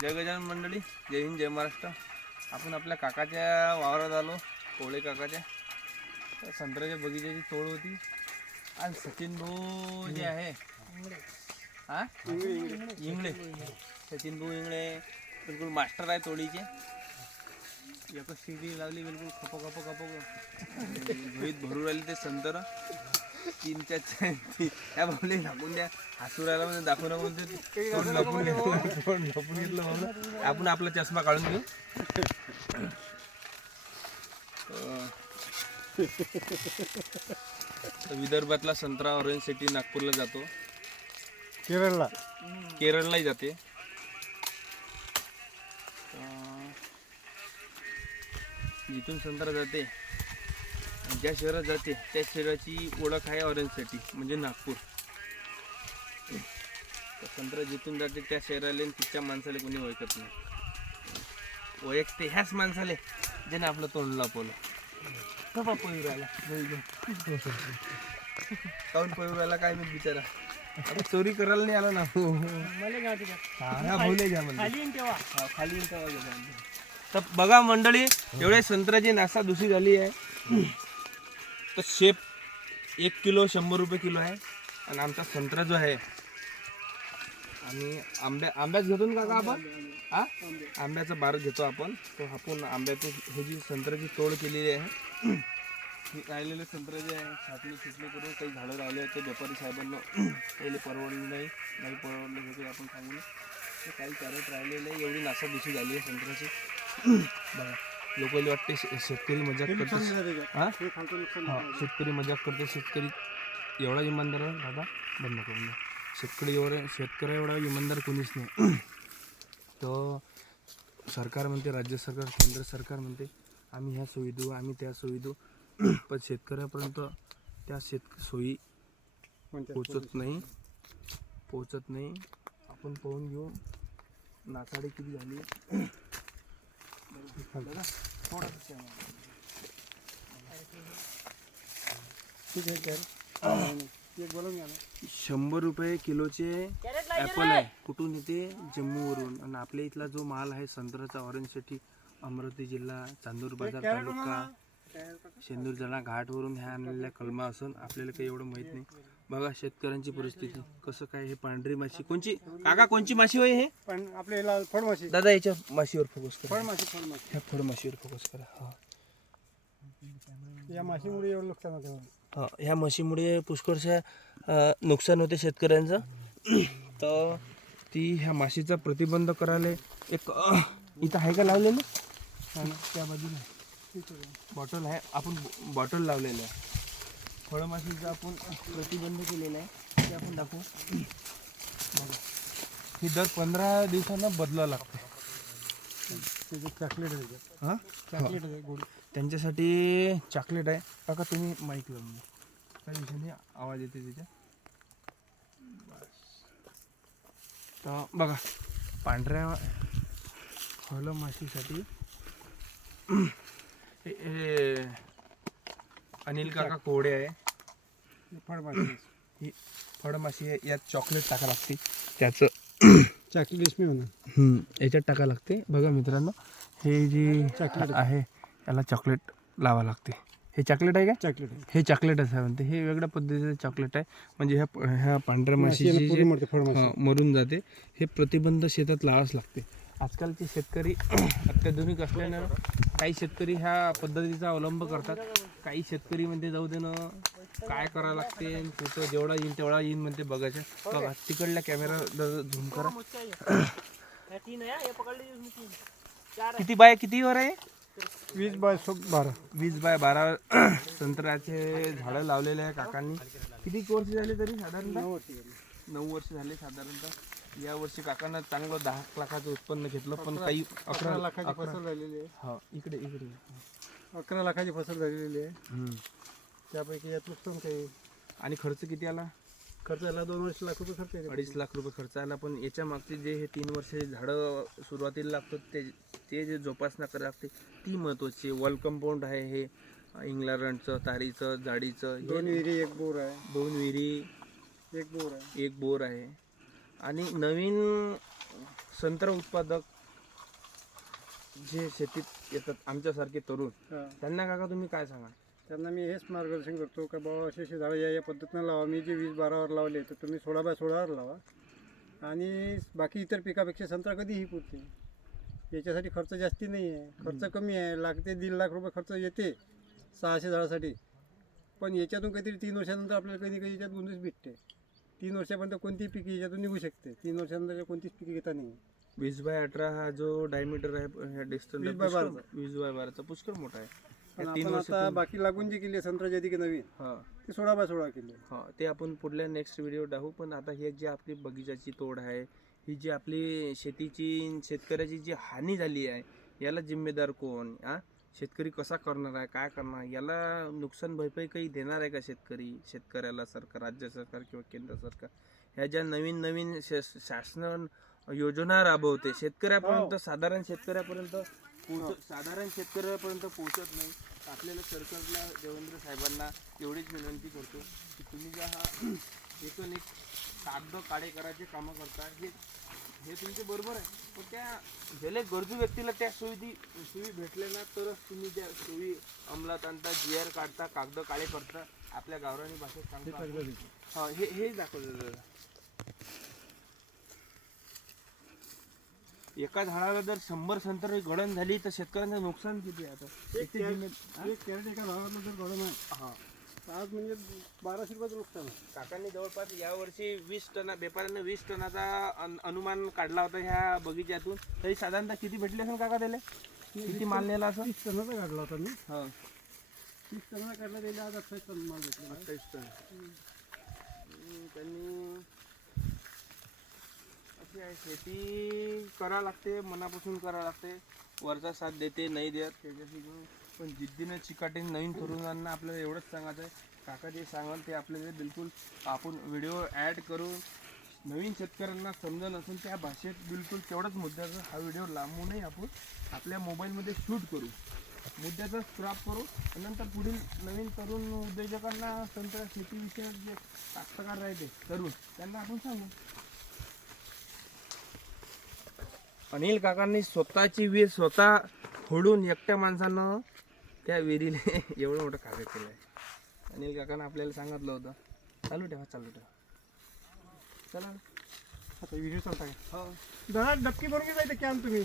जय गजानन मंडळी जय हिंद जय महाराष्ट्र. आपण आपल्या काकाच्या वावरात आलो कोळे काकाच्या. संत्र्याच्या बगीच्याची तोड होती. आणि सचिन भाऊ जे आहे हा? इंगळे. सचिन भाऊ इंगळे बिलकुल मास्टर आहे तोडीचे. एकच शिडी लावली बिलकुल खप खप खप. भुईत भरू राहिले ते संतर. तीनच्या त्या भाऊले दाखवून द्या. हसू राहिला म्हणजे तोंड लपून घेतलं. लपून घेतलं म्हणून. आपण आपला चष्मा काढून घेऊ. विदर्भातला संत्रा ऑरेंज सिटी नागपूरला जातो. केरळला. केरळलाही जाते. जिथून संत्रा जाते. ज्या शहरात जाते त्या शहराची ओळख आहे ऑरेंज सिटी म्हणजे नागपूर. तर संत्रा जिथून जाते त्या शहराला तिच्या माणसाला कोणी ओळखत नाही. ओळखते ह्याच माणसाले ज्याने आपलं तोंड लपवलं कसा पळू राहिला? काऊन पळू राहिला काय मी बिचारा? आता चोरी करायला नाही आला ना. हा, बोले घ्या खाली तेव्हा. गेला म्हणजे. तर बघा मंडळी एवढे संत्र्याची नासा दुसरी झाली आहे. तर शेप एक किलो शंभर रुपये किलो आहे. आणि आमचा संत्रा जो आहे आणि आंब्या आंब्याच घेतो ना काका आपण? हा? आंब्याचा बार घेतो आपण. तो आपण आंब्याची हे जी संत्र्याची तोड केलेली आहे ही राहिलेले संत्रे जे आहे छाटणी छुटणी करून काही झाडं राहिले होते व्यापारी साहेबांना पहिले परवडले नाही नाही परवडले हे काही आपण सांगू तर काही कॅरेट राहिलेले एवढी एवढी नासादुशी झाली आहे संत्र्याची. बघा. लोकांना वाटते शे- शेतकरी मजाक करते हा? हा शेतकरी मजाक करते शेतकरी एवढा इमानदार आहे दादा? बंद करून द्या शेतकरी एवढा शेतकरी एवढा इमानदार कोणीच नाही. तर सरकार म्हणते राज्य सरकार केंद्र सरकार म्हणते आम्ही ह्या सोयी देऊ आम्ही त्या सोयी देऊ. पण शेतकऱ्यापर्यंत त्या शेत सोयी पोचत नाही. पोचत नाही. आपण पाहून घेऊ. नासाडी किती झाली थोडासा ठीक आहे एक बोलून घ्या ना शंभर रुपये किलोचे ॲपल आहे. कुठून येते? जम्मूवरून. आणि आपल्या इथला जो माल आहे संत्र्याचा ऑरेंज सिटी अमरावती जिल्हा चांदूर बाजार तालुका शेंदूर जळा घाटवरून ह्या आणलेल्या कलमा असून आपल्याला काही एवढं माहीत नाही. बघा शेतकऱ्यांची परिस्थिती. कसं काय हे पांढरी माशी. कोणची? काका कोणची माशी होय हे? पण आपल्या याला फळमाशी दादा याच्या माशीवर फोकस करा. फळमाशी फळमाशी ह्या फळ माशीवर फोकस करा. हा. या माशीमुळे एवढं नुकसान होतं. हा, ह्या म्हशीमुळे पुष्कळशा नुकसान होते शेतकऱ्यांचं. तर ती ह्या माशीचा प्रतिबंध करायला एक इथं आहे का लावलेलं? त्या बाजूला बॉटल आहे. आपण बॉटल लावलेलं आहे. फळमाशीचा आपण प्रतिबंध केलेला आहे ते आपण दाखवू. बघा. ही दर पंधरा दिवसानं बदलावं लागते. चॉकलेट आहे हां? चॉकलेट आहे गोड. त्यांच्यासाठी चॉकलेट आहे. काका तुम्ही माईक लावून काही नाही आवाज येते त्याच्या. तर बघा पांढऱ्या फळ माशीसाठी हे- हे अनिल काका कोवडे आहे. फळमाशी ही फळमाशी आहे. यात चॉकलेट टाका लागते. त्याचं चॉकलेट म्हणा. हम्म, याच्यात टाका लागते. बघा मित्रांनो हे जे चॉकलेट. आहे याला चॉकलेट लावा लागते. हे चॉकलेट आहे का? चॉकलेट हे चॉकलेटच आहे म्हणते. हे वेगळ्या पद्धतीचं चॉकलेट आहे. म्हणजे ह्या ह्या पांढऱ्या माशी मरून जाते. हे प्रतिबंध शेतात लावाच लागते. आजकालचे शेतकरी अत्याधुनिक असल्यानं काही शेतकरी ह्या पद्धतीचा अवलंब करतात. काही शेतकरी म्हणते जाऊ दे ना काय करावं लागते? कुठं जेवढा येईन तेवढा येईन म्हणते बघायचं. बघा तिकडल्या कॅमेरा झूम करा. किती बाय किती वर आहे? वीस बाय बारा. वीस बाय बारा. संत्र्याचे झाडं लावलेले आहे काकांनी. किती वर्ष झाले तरी साधारणतः? नऊ वर्ष झाले साधारणतः. या वर्षी काकांना चांगलं दहा लाखाचं उत्पन्न घेतलं पण काही अकरा लाखाची अकरा फसल झालेली आहे. हा इकडे इकडे. अकरा लाखाची फसल झालेली आहे. हम्म. त्यापैकी यात नुकसान काही. आणि खर्च किती आला? खर्च आला दोन वर्ष लाख रुपये खर्च येते अडीच लाख रुपये खर्च आला पण याच्या मागचे जे हे तीन वर्ष झाडं सुरुवातीला लागतात ते ते जे जोपासना करावी लागते ती महत्वाची वॉल कंपाऊंड आहे हे इंग्लंडचं तारीचं जाडीचं दोन हे विहिरी एक बोर आहे. दोन विहिरी एक बोर आहे. एक बोर आहे. आणि नवीन संत्रा उत्पादक जे शेतीत येतात आमच्यासारखे तरुण हा. त्यांना काका तुम्ही काय सांगा? त्यांना मी हेच मार्गदर्शन करतो का बाबा असे असे झाडं या या पद्धतीनं लावा. मी जे वीस बारावर लावले तर तुम्ही सोळा बाय सोळावर लावा. आणि बाकी इतर पिकापेक्षा संत्रा कधीही पुरते. याच्यासाठी खर्च जास्ती नाही आहे. खर्च कमी आहे. लाख ते दीड लाख रुपये खर्च येते सहाशे झाडासाठी. पण याच्यातून काहीतरी तीन वर्षानंतर आपल्याला कधी कधी याच्यात गुंतच भेटते. तीन वर्षापर्यंत कोणतीही पिके याच्यातून निघू शकते. तीन वर्षानंतर कोणतीच पिके घेता नाही. वीस बाय अठरा हा जो डायमीटर आहे डिस्टन्स वीस बाय बाराचा. वीस बाय बाराचा पुष्कळ मोठा आहे. पण या तीन आपण आता वर्षातून बाकी लागून जे केली संत्रा की नवीन हा. ते सोळा बाय सोळा केली हा ते आपण पुढल्या नेक्स्ट व्हिडिओ टाकू. पण आता हे जी आपली बगीचाची तोड आहे ही जी आपली शेतीची शेतकऱ्याची जी हानी झाली आहे याला जिम्मेदार कोण हा? शेतकरी कसा करणार आहे काय करणार याला नुकसान भरपाई काही देणार आहे का शेतकरी शेतकऱ्याला सरकार राज्य सरकार किंवा केंद्र सरकार? ह्या ज्या नवीन नवीन शा- शासन योजना राबवते शेतकऱ्यापर्यंत साधारण शेतकऱ्यापर्यंत पोहोच साधारण शेतकऱ्यापर्यंत पोहोचत नाही. आपल्याला सरकारला देवेंद्र साहेबांना एवढीच विनंती करतो की तुम्ही ज्या हा एकूण एक कागद काळे करायचे कामं करता हे हे तुमचे बरोबर आहे. पण त्या ज्याला गरजू व्यक्तीला त्या सुविधी सुविधा भेटल्या ना तरच तुम्ही त्या सोयी अंमलात आणता जी आर काढता कागद काळे करता. आपल्या गावरानी भाषेत सांगता हा हे हे दाखवलं. एका झाडाला जर शंभर संत्र गळण झाली तर शेतकऱ्यांचं नुकसान किती आहे आता? एक कॅरेट एका भावाला जर गरम आहे. हा. आज म्हणजे बाराशे रुपयाचं नुकसान आहे. काकांनी जवळपास यावर्षी वीस टना व्यापाऱ्यानं वीस टनाचा अन- अनुमान काढला होता ह्या बगीच्यातून. तरी साधारणतः किती भेटले असेल काका त्याला? किती माल नेला असं तीस टनाचा काढला होता मी. हा. तीस टनाचा काढला त्याला आज अठ्ठावीस टन माल भेटला. अठ्ठावीस टन. हम्म, त्यांनी अशी आहे शेती करा लागते मनापासून करा लागते. वरचा साथ देते नाही देत. त्याच्याशी घेऊन पण जिद्दीनं चिकाटीने नवीन तरुणांना आपल्याला एवढंच सांगायचं आहे काका जे सांगाल ते आपल्याला बिलकुल आपण व्हिडिओ ॲड करू. नवीन शेतकऱ्यांना समजत असून त्या भाषेत बिलकुल तेवढंच मुद्द्याचा हा व्हिडिओ लांबूनही आपण आपल्या मोबाईलमध्ये शूट करू. मुद्द्याचा स्क्रॉप करू आणि नंतर पुढील नवीन तरुण उद्योजकांना तंत्र शेतीविषयक जे कास्तकार राहते तरुण त्यांना आपण सांगू. अनिल काकांनी स्वतःची वीज स्वतः फोडून एकट्या माणसानं त्या विहिरीला एवढं मोठं कार्य केलं आहे अनिल काकानं आपल्याला सांगितलं होतं. चालू ठेवा चालू ठेवा. चला आता व्हिडिओ चालता का? हो. दादा डबकी भरून घे जायचं कॅन तुम्ही.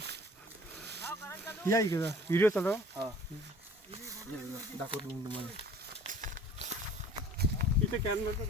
या इकडे जा. व्हिडिओ चालवा हा. दाखवतो मग तुम्हाला. इथे कॅन मिळतो